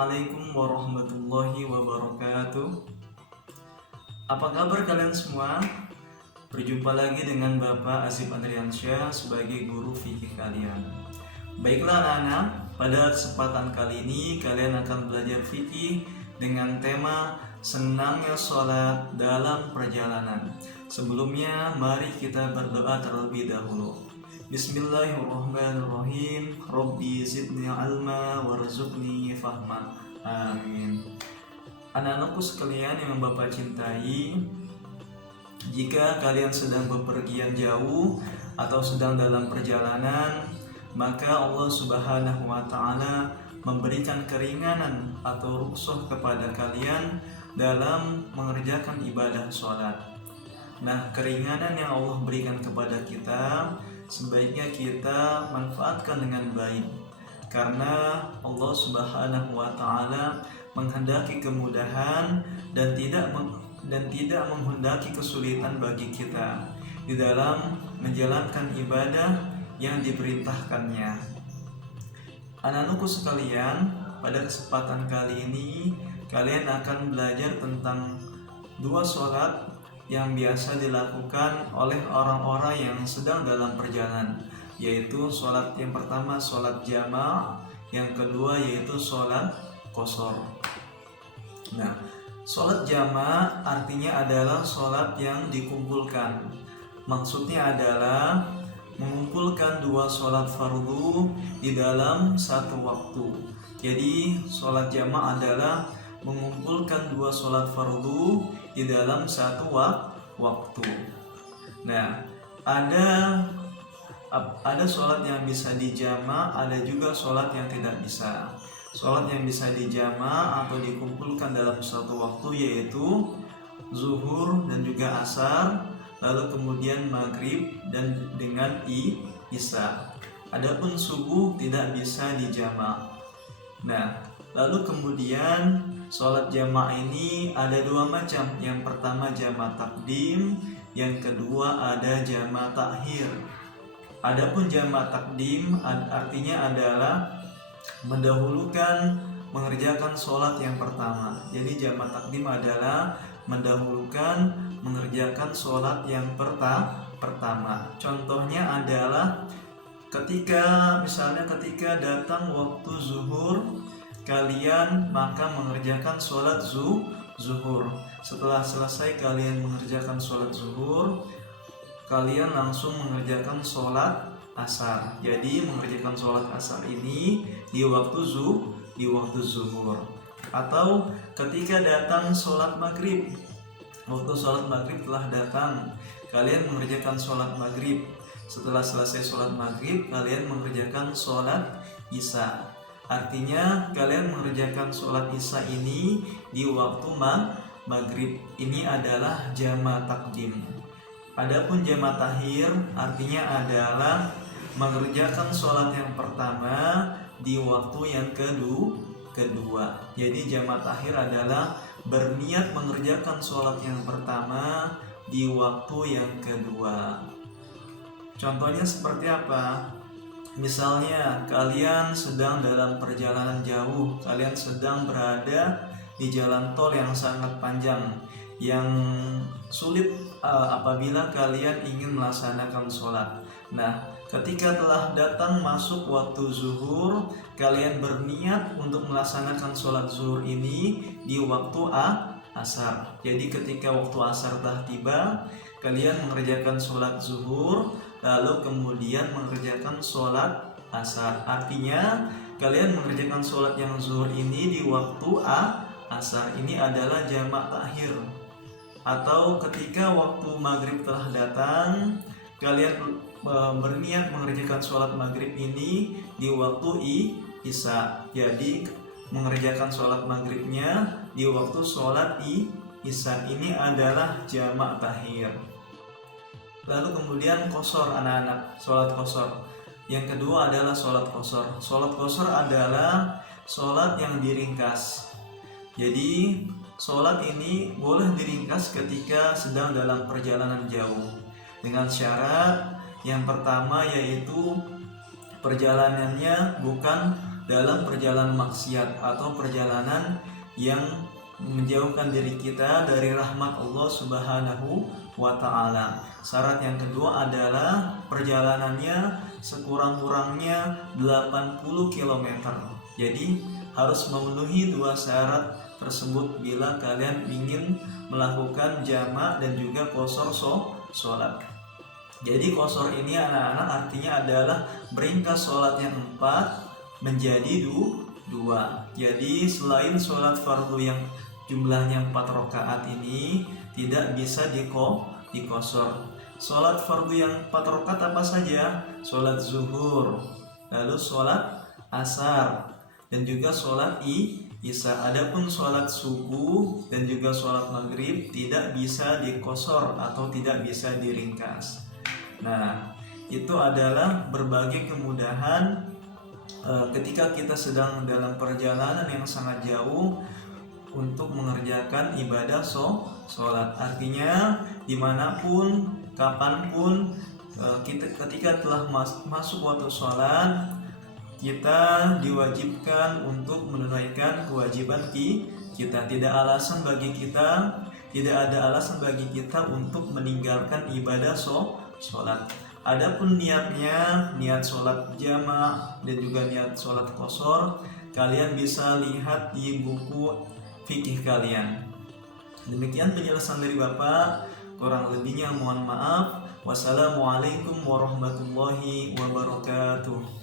Assalamualaikum warahmatullahi wabarakatuh. Apa kabar kalian semua? Berjumpa lagi dengan Bapak Asif Andriansyah sebagai guru fikih kalian. Baiklah anak-anak, pada kesempatan kali ini kalian akan belajar fikih dengan tema senangnya sholat dalam perjalanan. Sebelumnya mari kita berdoa terlebih dahulu. Bismillahirrahmanirrahim. Rabbi zidni ilma warzuqni fahma. Amin. Anak-anakku sekalian yang Bapak cintai, jika kalian sedang bepergian jauh atau sedang dalam perjalanan, maka Allah Subhanahu wa Ta'ala memberikan keringanan atau rukhsah kepada kalian dalam mengerjakan ibadah sholat. Nah, keringanan yang Allah berikan kepada kita sebaiknya kita manfaatkan dengan baik, karena Allah Subhanahu wa Ta'ala menghendaki kemudahan dan tidak menghendaki kesulitan bagi kita di dalam menjalankan ibadah yang diperintahkannya. Anak-anakku sekalian, pada kesempatan kali ini kalian akan belajar tentang dua sholat yang biasa dilakukan oleh orang-orang yang sedang dalam perjalanan, yaitu sholat yang pertama sholat jama', yang kedua yaitu sholat qashar. Nah, sholat jama' artinya adalah sholat yang dikumpulkan. Maksudnya adalah mengumpulkan dua sholat fardu di dalam satu waktu. Jadi sholat jama' adalah mengumpulkan dua sholat fardu di dalam satu waktu. Nah, ada sholat yang bisa dijama', ada juga sholat yang tidak bisa. Sholat yang bisa dijama' atau dikumpulkan dalam satu waktu yaitu zuhur dan juga asar, lalu kemudian maghrib dan dengan isya. Adapun subuh tidak bisa dijama'. Nah, lalu kemudian sholat jama' ini ada dua macam. Yang pertama jama' takdim, yang kedua ada jama' takhir. Adapun jama' takdim artinya adalah mendahulukan mengerjakan sholat yang pertama. Jadi jama' takdim adalah mendahulukan mengerjakan sholat yang pertama. Contohnya adalah ketika datang waktu zuhur, kalian maka mengerjakan sholat zuhur. Setelah selesai kalian mengerjakan sholat zuhur, kalian langsung mengerjakan sholat asar. Jadi mengerjakan sholat asar ini di waktu zuhur. Atau ketika datang sholat maghrib, waktu sholat maghrib telah datang, kalian mengerjakan sholat maghrib. Setelah selesai sholat maghrib, kalian mengerjakan sholat isya. Artinya kalian mengerjakan sholat isya ini di waktu maghrib. Ini adalah jama' takdim. Adapun jama' takhir artinya adalah mengerjakan sholat yang pertama di waktu yang kedua. Jadi jama' takhir adalah berniat mengerjakan sholat yang pertama di waktu yang kedua. Contohnya seperti apa? Misalnya kalian sedang dalam perjalanan jauh, kalian sedang berada di jalan tol yang sangat panjang, yang sulit apabila kalian ingin melaksanakan sholat. Nah, ketika telah datang masuk waktu zuhur, kalian berniat untuk melaksanakan sholat zuhur ini di waktu asar. Jadi ketika waktu asar telah tiba, kalian mengerjakan sholat zuhur, lalu kemudian mengerjakan sholat asar. Artinya kalian mengerjakan sholat yang zuhur ini di waktu asar. Ini adalah jama' takhir. Atau ketika waktu maghrib telah datang, kalian berniat mengerjakan sholat maghrib ini di waktu isya. Jadi mengerjakan sholat maghribnya di waktu sholat isya. Ini adalah jama' takhir. Lalu kemudian qashar anak-anak, sholat qashar. Yang kedua adalah sholat qashar. Sholat qashar adalah sholat yang diringkas. Jadi sholat ini boleh diringkas ketika sedang dalam perjalanan jauh, dengan syarat yang pertama yaitu perjalanannya bukan dalam perjalanan maksiat atau perjalanan yang menjauhkan diri kita dari rahmat Allah Subhanahu wa ta'ala. Syarat yang kedua adalah perjalanannya sekurang-kurangnya 80 km. Jadi harus memenuhi dua syarat tersebut bila kalian ingin melakukan jamak dan juga qashar sholat. Jadi qashar ini anak-anak artinya adalah meringkas sholat yang 4 menjadi 2. Jadi selain sholat fardu yang jumlahnya 4 rakaat ini tidak bisa diqashar. Sholat fardu yang 4 rakaat apa saja? Sholat zuhur, lalu sholat asar, dan juga sholat isya. Adapun sholat subuh dan juga sholat maghrib tidak bisa diqashar atau tidak bisa diringkas. Nah, itu adalah berbagai kemudahan ketika kita sedang dalam perjalanan yang sangat jauh untuk mengerjakan ibadah sholat. Artinya dimanapun, kapanpun ketika telah masuk waktu sholat, kita diwajibkan untuk menunaikan kewajiban kita. Tidak ada alasan bagi kita untuk meninggalkan ibadah sholat. Adapun niatnya, niat sholat jamak dan juga niat sholat qashar, kalian bisa lihat di buku fikih kalian. Demikian penjelasan dari Bapak, kurang lebihnya mohon maaf. Wassalamualaikum warahmatullahi wabarakatuh.